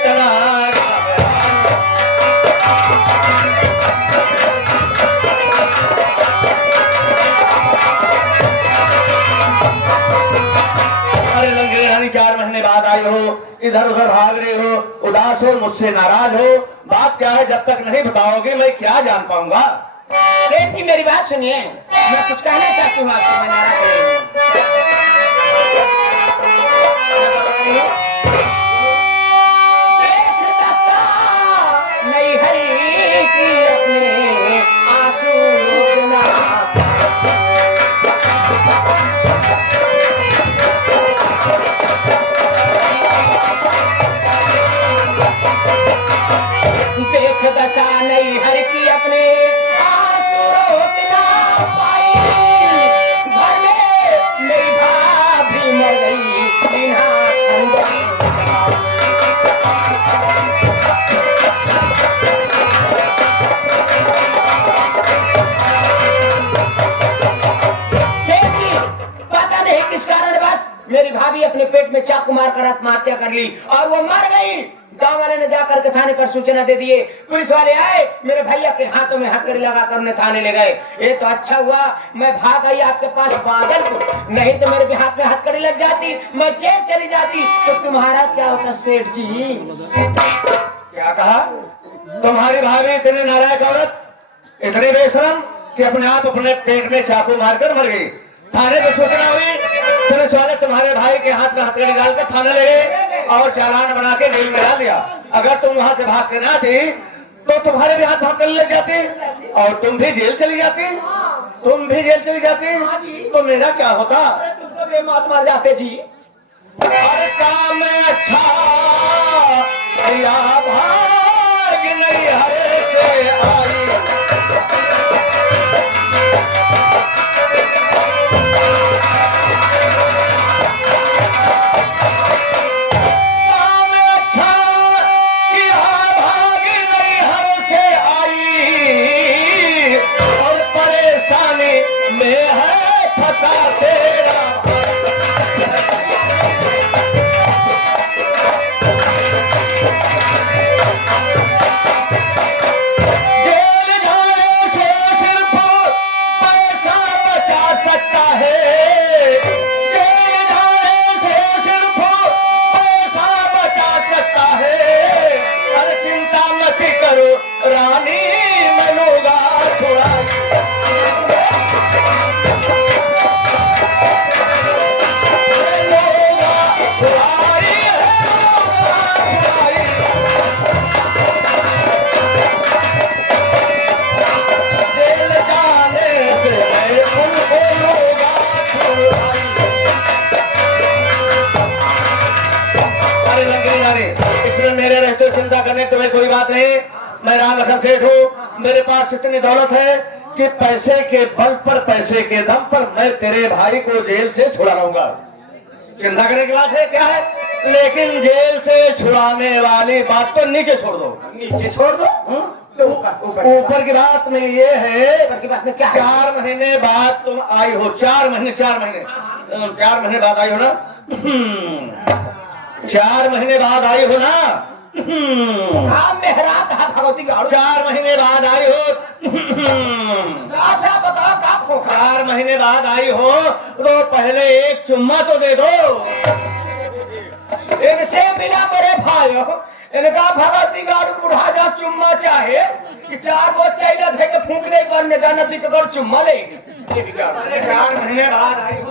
इतना अरे लंगड़ी रानी 4 महीने बाद आई हो, इधर उधर भाग रहे हो, उदास हो, मुझसे नाराज हो। बात क्या है? जब तक नहीं बताओगे मैं क्या जान पाऊंगा। सेठ जी मेरी बात सुनिए, मैं कुछ कहना चाहती हूँ आपसे। मैं नाराज नहीं हूँ। नहीं हरी की अपने आंसू रोकना। देख दशा नहीं हर की अपने आंसू रोक ना पाई। घर में मेरी भाभी मर गई बिना खंजर। सेठ जी पता नहीं किस कारण बस मेरी भाभी अपने पेट में चाकू मारकर आत्महत्या कर ली और वो मर गई। गांव वाले ने जाकर के थाने पर सूचना दे दिए। पुलिस वाले आए, मेरे भैया के हाथों में हथकड़ी लगाकर उन्हें थाने ले गए। ये तो अच्छा हुआ मैं भाग आई आपके पास बादल को, नहीं तो मेरे भी हाथ में हथकड़ी लग जाती, मैं जेल चली जाती। तो तुम्हारा क्या होता सेठ जी? क्या कहा? तुम्हारी भाभी इतनी नालायक औरत, इतनी बेशरम कि अपने आप अपने पेट में चाकू मारकर मर गई। थाने पर सूचना हुई, पुलिस वाले तुम्हारे भाई के हाथ में हथकड़ी डालकर थाने ले गए और चालान बना के जेल में डाल दिया। अगर तुम वहां से भाग के ना थी तो तुम्हारे भी हाथ हथकड़ी लग जाती और तुम भी जेल चली जाती। तुम भी जेल चली जाती तो मेरा क्या होता? तुम तो बेमौत मर जाते जी। हर काम अच्छा या भाग नहीं हरे से आई। काम अच्छा किया भाग नहीं हरे से आई और परेशानी में है फंसा तेरा। जेल जाने से सिर्फ पैसा बचा सकता है। जेल जाने से सिर्फ पैसा बचा सकता है। हर चिंता मत करो रानी, मैं लूंगा छुड़ा। मैं लूंगा छुड़ाई है, लूंगा छुड़ाई। जेल जाने से मैं उनको लूंगा छुड़ाई। अरे लंगड़ी रानी, इसमें मेरे रहते चिंता करने तुम्हें कोई बात नहीं। मैं राम लखन सेठ हूँ। मेरे पास इतनी दौलत है कि पैसे के बल पर, पैसे के दम पर मैं तेरे भाई को जेल से छुड़ाऊंगा। चिंता करने की बात है क्या है? लेकिन जेल से छुड़ाने वाली बात तो नीचे छोड़ दो। नीचे छोड़ दो तो ऊपर की बात में ये है, ऊपर की बात में क्या है? 4 महीने बाद तुम आई हो। 4 महीने 4 महीने बाद आई हो ना। 4 महीने बाद आई हो ना। हाँ मेहरात है भगवती गाड़ू। 4 महीने बाद आई हो। अच्छा बताओ कब को 4 महीने बाद आई हो तो पहले एक चुम्मा तो दे दो। इनसे मिला मेरे भाइयों, इनका भगवती गाड़ू बुढ़ा जा चुम्मा चाहे कि 4 वो चाहिए थे कि फूंक दे पर न जाना थी तो चुम्मा लेंगे। 4 महीने बाद आई हो।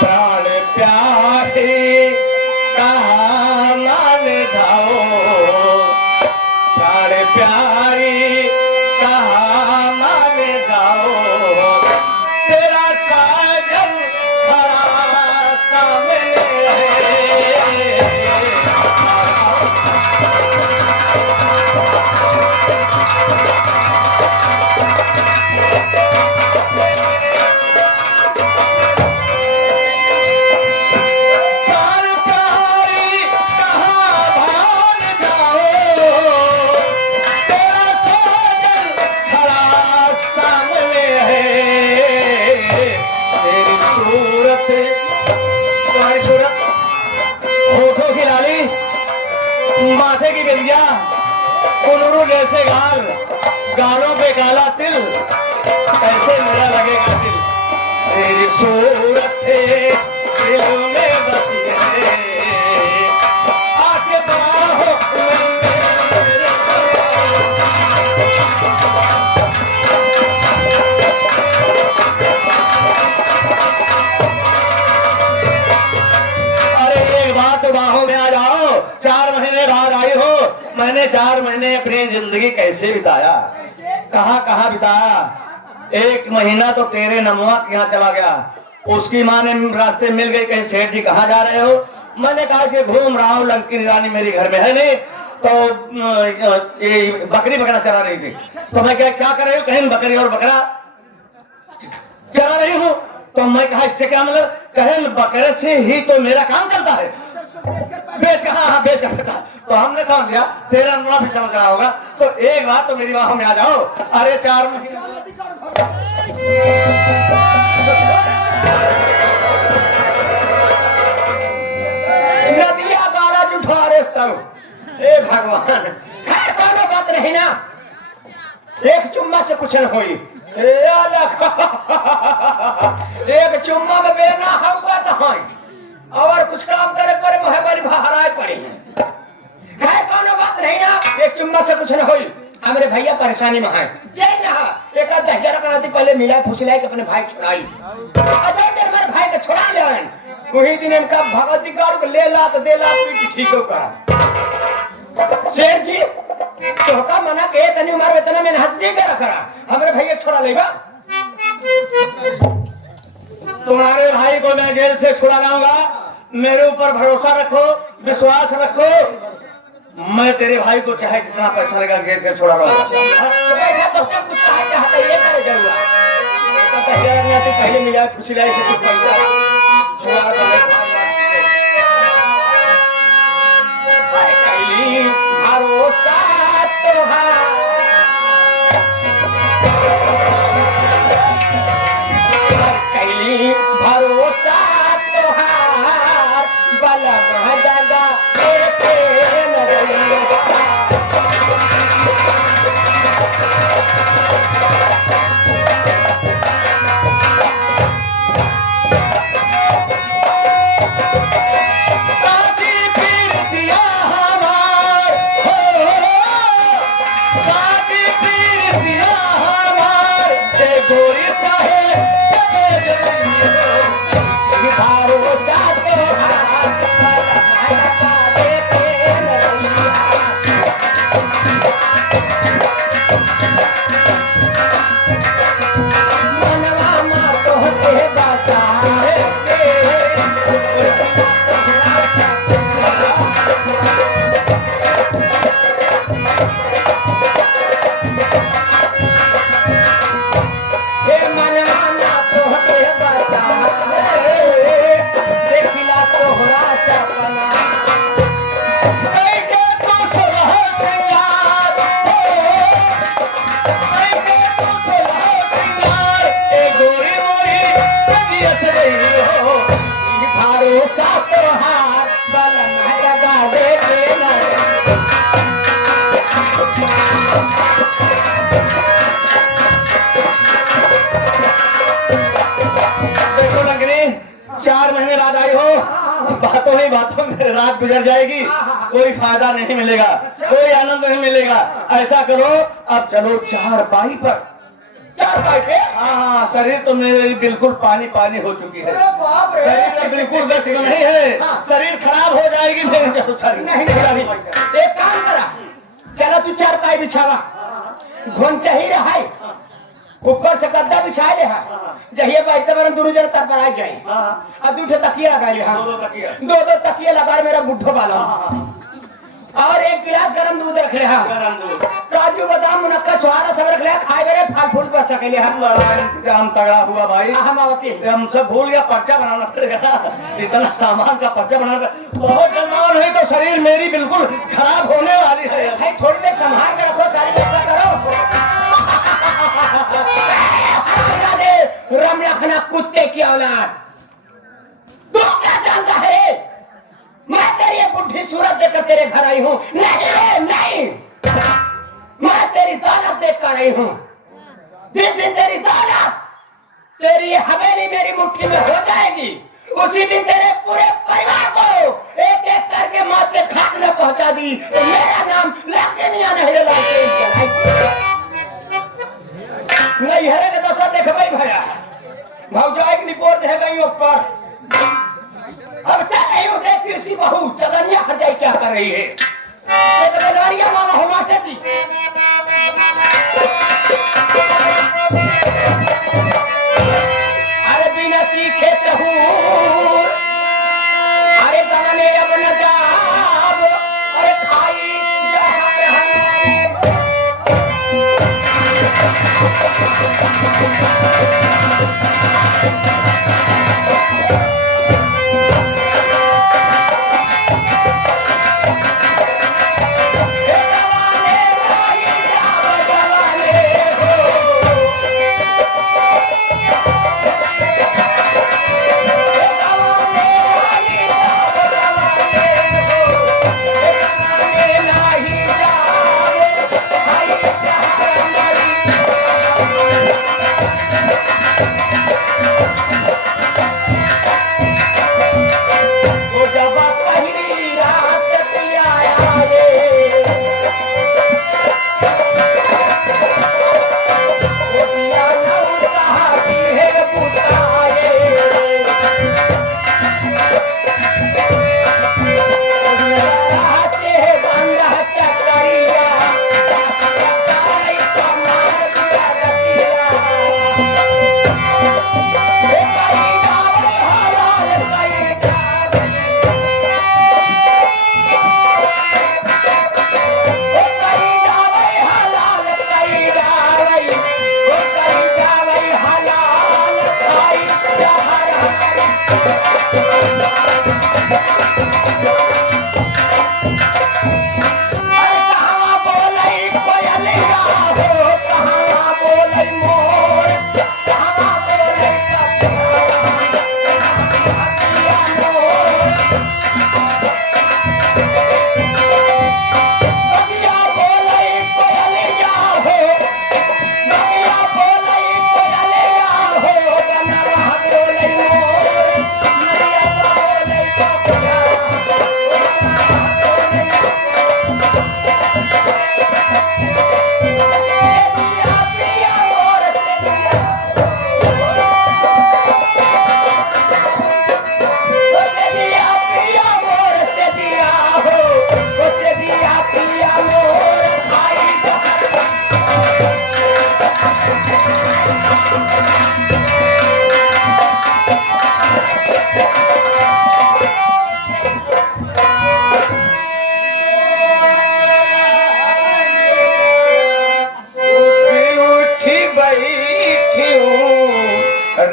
प्राण प्यारे कहाँ मान जाओ, प्राण प्यारी कहाँ मान जाओ। तेरा साजन खड़ा सामने है। माथे की बिंदिया, कुनूरू जैसे गाल, गालों पे काला तिल, कैसे मेरा लगेगा दिल। तेरी सूरत है दिल में बसी है, आके बाहों में मेरे। अरे एक बात बाहों में आ जाओ, 4 महीने बाद आई हो। मैंने 4 महीने अपनी जिंदगी कैसे बिताया, कहाँ बिताया। 1 महीना तो तेरे नमुआ के यहाँ चला गया, उसकी माँ ने रास्ते मिल गई, कहीं सेठ जी कहाँ जा रहे हो। मैंने कहा कि घूम रहा हूँ, लंकी रानी मेरी घर में है नहीं, तो ये बकरी बकरा चरा रही थी। तो मैं क्या कर रही हूँ, कहीं बकरी और बकरा चरा रही हूँ। तो मैं कहा इससे क्या मतलब, कहें बकरे से ही तो मेरा काम चलता है, बेच कहा, हाँ बेच कर। तो हमने समझ लिया, तेरा नुआ भी समझ रहा होगा। तो एक बात तो मेरी बाहों में आ जाओ। अरे 4 महीने नदिया गाड़ा जुठा रेस्तम, हे भगवान। खैर कोनो बात नहीं ना, एक चुम्मा से कुछ न होई। एक चुम्मा में बेना होगा तो हाँ, और कुछ काम करे पर मोहबारी बहराए पड़ी। खैर कोनो बात नहीं ना, एक चुम्मा से कुछ न होई। हमारे भैया परेशानी में है, जय ना एक आध हजार कराती पहले मिला फुसला के अपने भाई छुड़ाई। अच्छा जब मेरे भाई को छुड़ा ले, वही दिन इनका भगवती गाड़ को ले ला तो दे ला पीटी ठीक हो करा। शेर जी तो का मना के तनी उम्र में तना में हाथ जी करा करा, हमारे भैया छोड़ा लेगा। तुम्हारे भाई को मैं जेल से छुड़ा लाऊंगा, मेरे ऊपर भरोसा रखो, विश्वास रखो। मैं तेरे भाई को चाहे जितना पैसा लगा जेल से छुड़ा लाऊंगा। तो सब कुछ कहा चाहता ये करे जाऊंगा, पहले मिला फुसला से तो पैसा छुड़ा भरोसा कैली भरोसा तोहार बला जगा बातों में रात गुजर जाएगी, कोई फायदा नहीं मिलेगा, कोई आनंद नहीं मिलेगा। ऐसा करो अब चलो चारपाई पर। चारपाई पे? हाँ, शरीर तो मेरी बिल्कुल पानी पानी हो चुकी है, शरीर में बिल्कुल बस नहीं है, शरीर खराब हो जाएगी मेरी नहीं। एक काम करा, चला तू चारपाई बिछावा, घोंचा ही रहा है, ऊपर से गद्दा बिछाए ले, जहिए बैठते बरन दोनों जन तर पर आ जाए, और 2 तकिया लगा लिया, 2 तकिया लगा मेरा बुढ़ो वाला, और 1 गिलास गरम दूध रख ले, काजू बादाम मुनक्का छुआरा सब रख ले, खाए मेरे फल फूल व्यवस्था के लिए। इंतजाम तगड़ा हुआ भाई, हम सब भूल गया, पर्चा बनाना पड़ेगा, इतना सामान का पर्चा बनाना बहुत जल्द, नहीं तो शरीर मेरी बिल्कुल खराब होने वाली है। थोड़ी देर संभाल कर रखो, सारी व्यवस्था करो। रम रखना कुत्ते की औलाद, तू क्या जानता है रे? मैं तेरी बुढ़ी अपनी सूरत देखकर तेरे घर आई हूँ। नहीं रे नहीं, मैं तेरी दौलत देख कर आई हूँ। जिस दिन तेरी दौलत, तेरी हवेली मेरी मुट्ठी में हो जाएगी, उसी दिन तेरे पूरे परिवार को एक एक करके मौत के घाट में पहुंचा दी तो मेरा नाम लाखनिया नहीं नहीं हरे के दोस्त देख भाई भैया भौजाई की रिपोर्ट है गई ऊपर। अब चल रही हूँ, देखती उसकी बहू चदनिया हर जाई क्या कर रही है। मामा हो मास्टर जी, अरे बिना सीखे चहूर, अरे बने अब न जाब, अरे खाई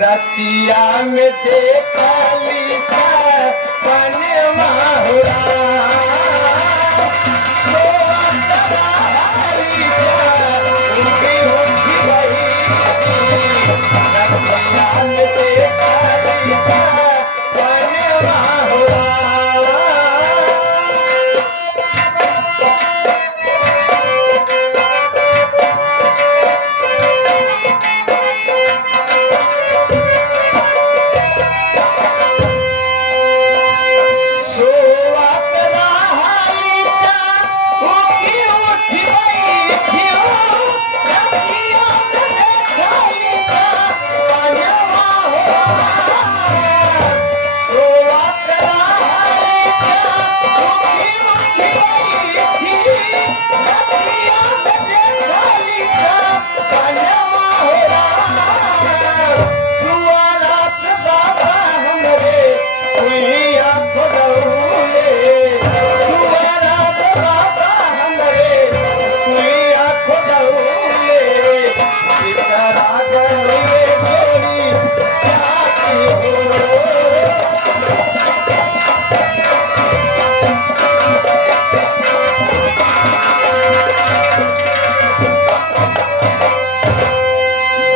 रतिया में देखली सपनवा हो रतिया में देखली सपनवा हो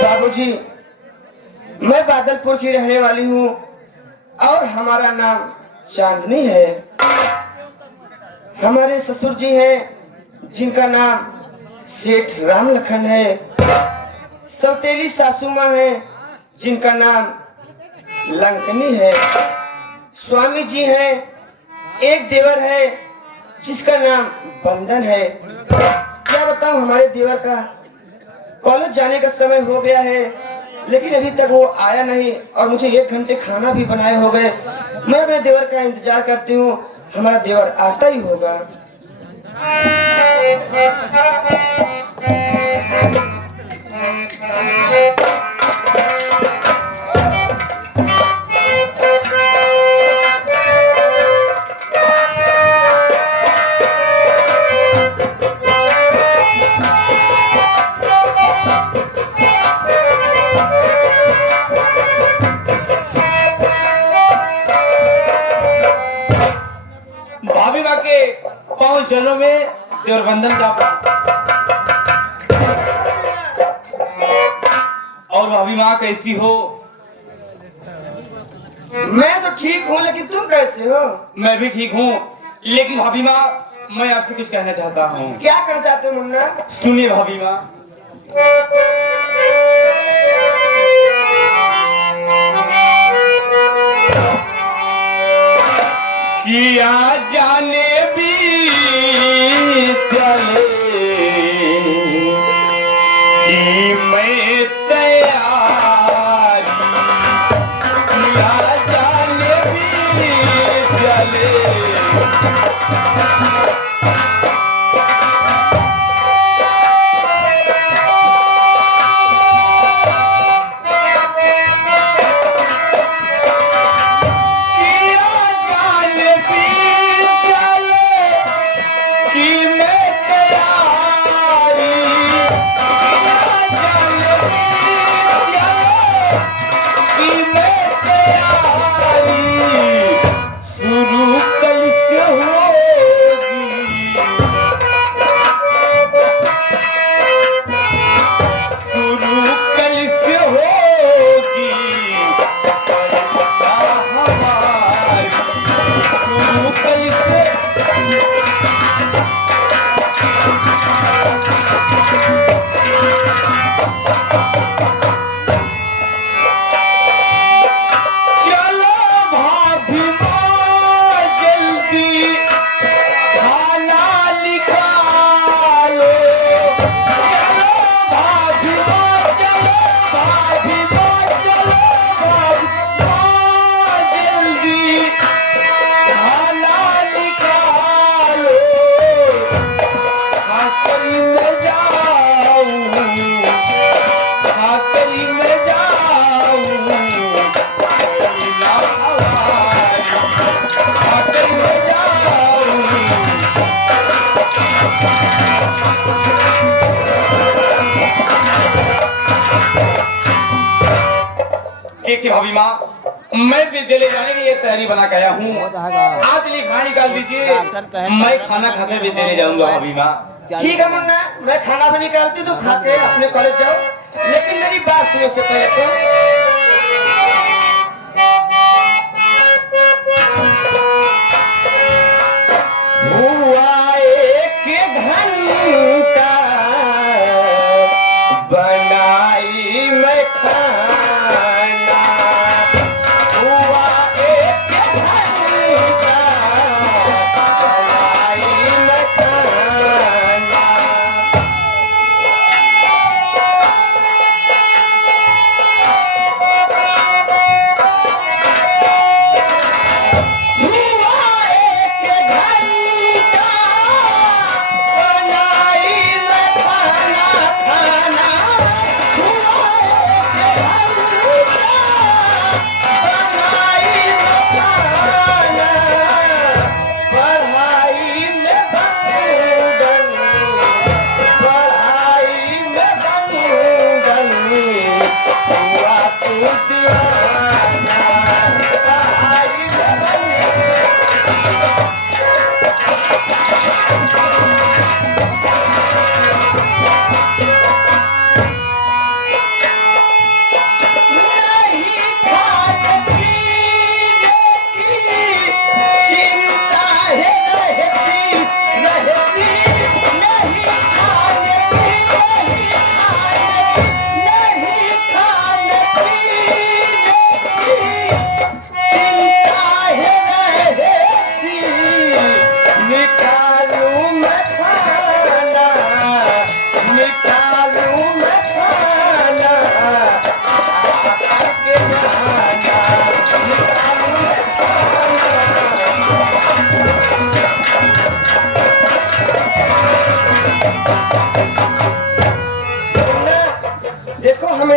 बाबूजी, मैं बादलपुर की रहने वाली हूँ और हमारा नाम चांदनी है। हमारे ससुर जी हैं जिनका नाम सेठ राम लखन है। सौतेली सासू माँ है जिनका नाम लंकनी है। स्वामी जी हैं, एक देवर है जिसका नाम बंदन है। क्या बताऊं, हमारे देवर का कॉलेज जाने का समय हो गया है लेकिन अभी तक वो आया नहीं और मुझे 1 घंटे खाना भी बनाए हो गए। मैं अपने देवर का इंतजार करती हूँ, हमारा देवर आता ही होगा। भाभी माँ के पाँव चरणों में देवर बंदन का और भाभी माँ कैसी हो? मैं तो ठीक हूँ लेकिन तुम कैसे हो? मैं भी ठीक हूँ, लेकिन भाभी माँ मैं आपसे कुछ कहना चाहता हूँ। क्या करना चाहते हो मुन्ना? सुनिए भाभी माँ। किया जाने भी चले कि मैं तैयारी, किया जाने भी चले देखिए भाभी माँ, मैं विद्यालय जाने के लिए तैयारी बना के आया हूँ। आप लिए खाना निकाल दीजिए, मैं खाना खाकर विद्यालय जाऊंगा भाभी माँ। ठीक है मुन्ना, मैं खाना भी निकालती हूँ, तो खा के अपने कॉलेज जाओ। लेकिन मेरी बात सुनो से पहले तो हुआ एक घंटा बनाई मैं खाना, हुआ एक घंटा बनाई मैं खाना। हुआ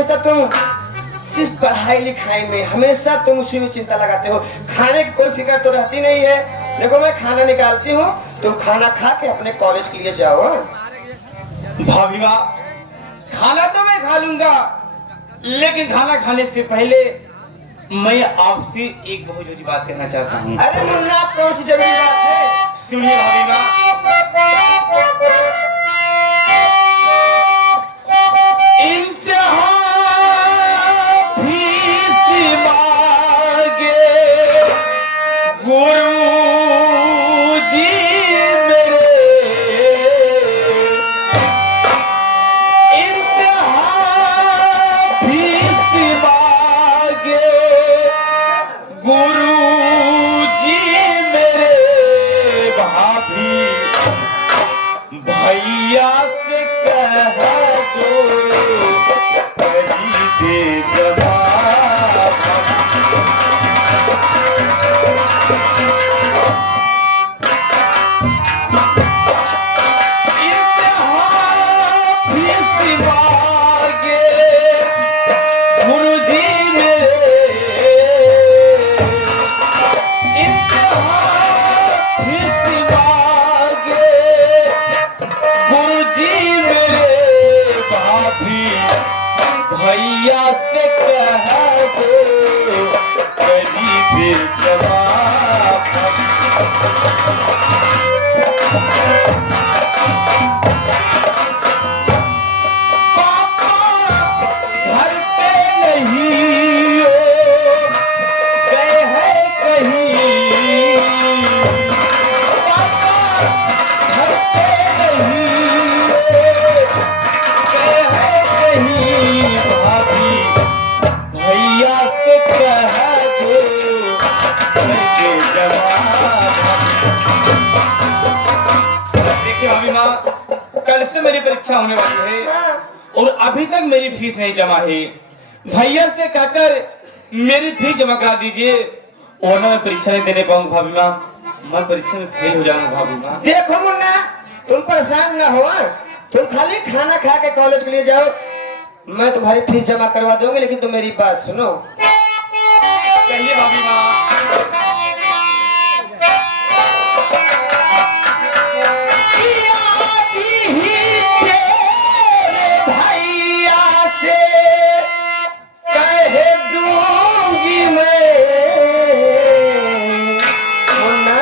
हमेशा तुम सिर्फ पढ़ाई लिखाई में हमेशा तुम उसी में चिंता लगाते हो, खाने की कोई फिक्र तो रहती नहीं है। देखो मैं खाना निकालती हूँ, तुम खाना खा के अपने कॉलेज के लिए जाओ। भाभी माँ, खाना तो मैं खा लूंगा, लेकिन खाना खाने से पहले मैं आपसे एक बहुत जरूरी बात कहना चाहता हूँ। अरे मुन्ना, कौन सी जरूरी बात है? सुनिए भाभी माँ, इम्तिहान फीस मांगे गुरुजी मेरे, इम्तिहान फीस मांगे गुरुजी मेरे, भाभी भैया से कह दो करी दे जवाब। इम्तिहान फीस मांगे गुरुजी मेरे, इम्तिहान फीस मांगे गुरुजी मेरे, भाभी भैया से कह दो करी दे जवाब। पापा घर पे नहीं हो, गए हैं कहीं। पापा घर पे नहीं हो, गए हैं कहीं। भाभी भैया से कह दो करके जवाब। देखिए भाभी माँ, कल से मेरी परीक्षा होने वाली है और अभी तक मेरी फीस नहीं जमा है। भैया से कहकर मेरी फीस जमा करा दीजिए, वरना मैं परीक्षा नहीं देने पाऊंगा भाभी माँ, मैं परीक्षा में फेल हो जाऊंगा भाभी माँ। देखो मुन्ना, तुम परेशान ना हो, तुम खाली खाना खा के कॉलेज के लिए जाओ, मैं तुम्हारी फीस जमा करवा दूंगी। लेकिन तुम मेरी बात सुनो। कहिए भाभी माँ। भैया से कह दूंगी मैं, मुन्ना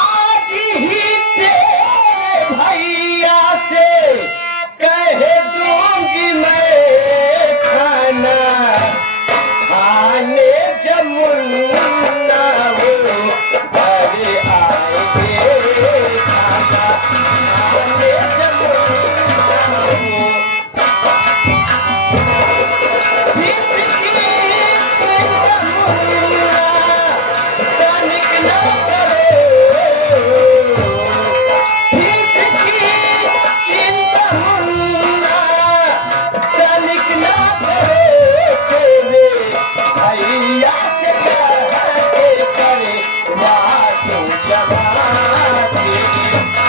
आज ही तेरे भैया से कह दूंगी मैं, खाना खाने जमुना वो घरे आएंगे, खाना खाने जमुना वो। इसकी चिंता मुन्ना तनिक न करो, इसकी चिंता मुन्ना तनिक न करो, तेरे भैया से कह के करे बातों जमा के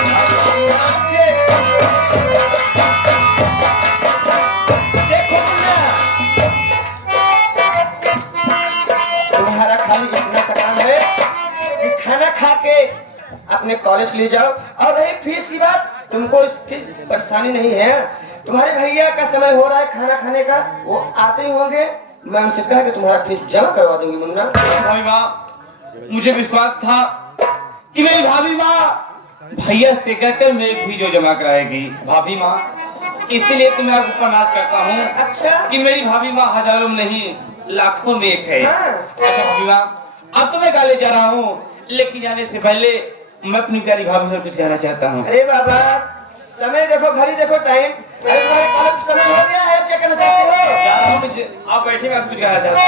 भैया से। देखो मुन्ना, तुम्हारा खाली इतना सा काम है कि खाना खा के अपने कॉलेज ले जाओ। और रही फीस की बात, तुमको इसकी परेशानी नहीं है। तुम्हारे भैया का समय हो रहा है खाना खाने का, वो आते ही होंगे, मैं उनसे कह के तुम्हारा फीस जमा करवा दूंगी मुन्ना। भाभी माँ, मुझे विश्वास था कि मेरी भाभी माँ भैया से कहकर मेरी फीस जो जमा कराएगी। भाभी माँ, इसीलिए तो मैं आपको प्रणाम करता हूँ। अच्छा, कि मेरी भाभी माँ हजारों में नहीं लाखों में एक है। हाँ। अच्छा भाभी माँ, अब तो मैं कॉलेज जा रहा हूँ, लेकिन जाने से पहले मैं अपनी प्यारी भाभी से कुछ कहना चाहता हूँ। अरे बाबा, समय देखो, घड़ी देखो, टाइम। अरे तुम्हारे कॉलेज समय हो गया है, अब क्या कहना चाहते हो? जा रहा हूँ मुझे, आप बैठिए, मैं आपसे कुछ कहना चाहता हूँ।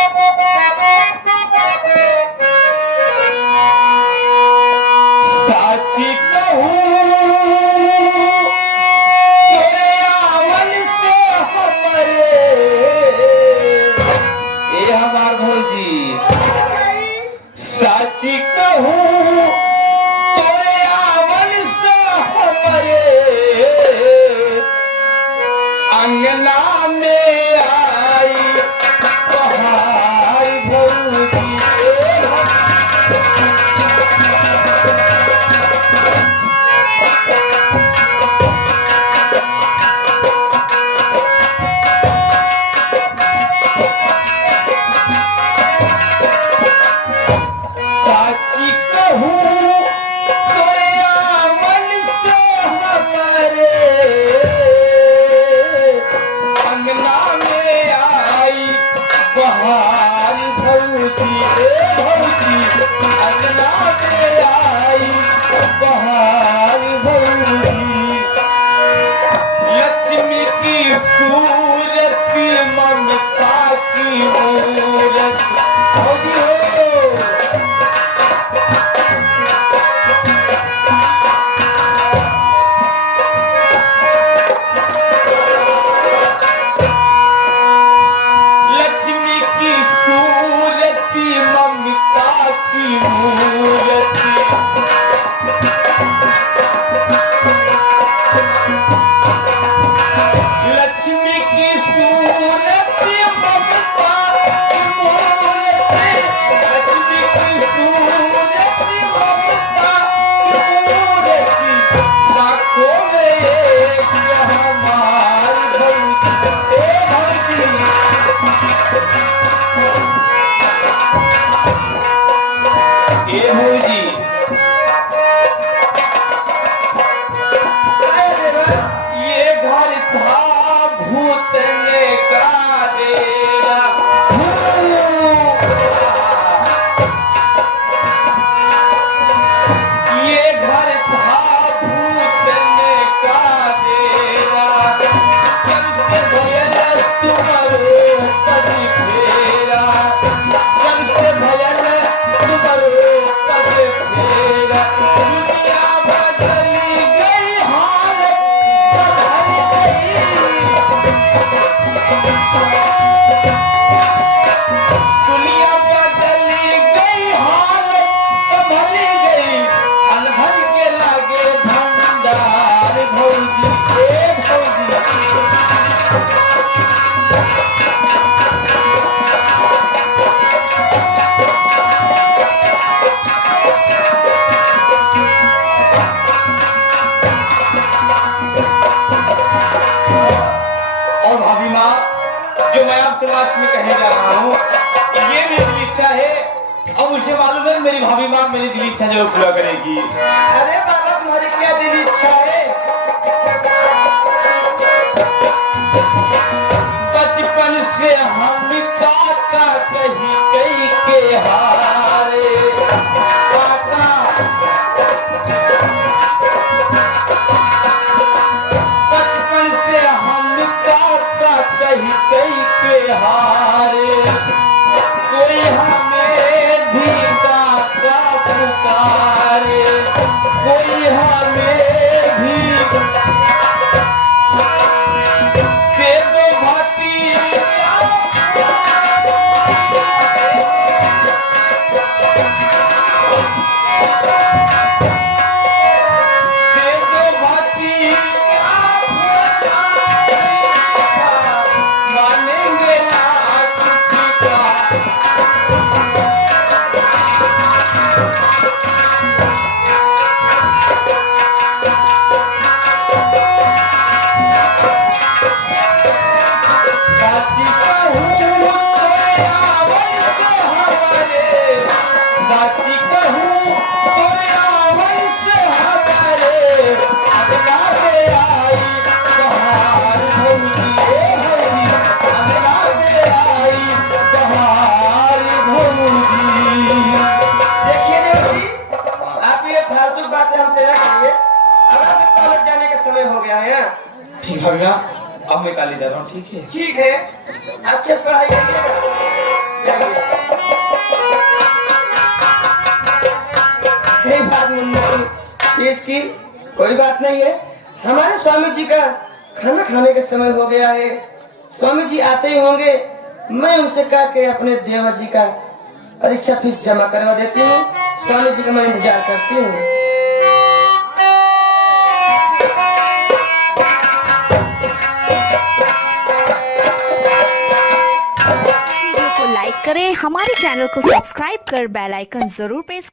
साची कहूँ तेरे आवन से हमारे, ये हमार भौजी। साची कहूँ तेरे आवन से हमारे, अंगना में आई मुझे मालूम है मेरी भाभी माँ मेरी दिली इच्छा जो पूरा करेगी। अरे बाबा तुम्हारी क्या दिली इच्छा है? बचपन से हम काका कहीं कहीं के हारे, काका बचपन से हम काका कहीं कहीं के हारे, कोई हमें भी काका पुकारे, कोई हमें भी दे दो भाती दे दो भाती मानेंगे आज का। साची कहूँ तोरे आवै से हमारे, साची कहूँ तोरे आवै से हमारे, अगला से आई बहार भौजी ए भौजी, अगला से आई बहार भौजी। देखिए देवजी, आप ये फालतू बातें हमसे ना करिए। अब आपके कॉलेज जाने का समय हो गया है। ठीक है भैया, अब मैं कॉलेज जा रहा हूँ। ठीक है, ठीक है, अच्छे से पढ़ाई करिएगा। जाइए। यही बात मुन्ना इसकी कोई बात नहीं है। हमारे स्वामी जी का खाना खाने का समय हो गया है। स्वामी जी आते ही होंगे। मैं उनसे कह के अपने देवर जी का परीक्षा फीस जमा करवा देती हूँ। स्वामी जी का मैं इंतजार करती हूँ। वीडियो को लाइक करें, हमारे चैनल को सब्सक्राइब कर बेल आइकन जरूर प्रेस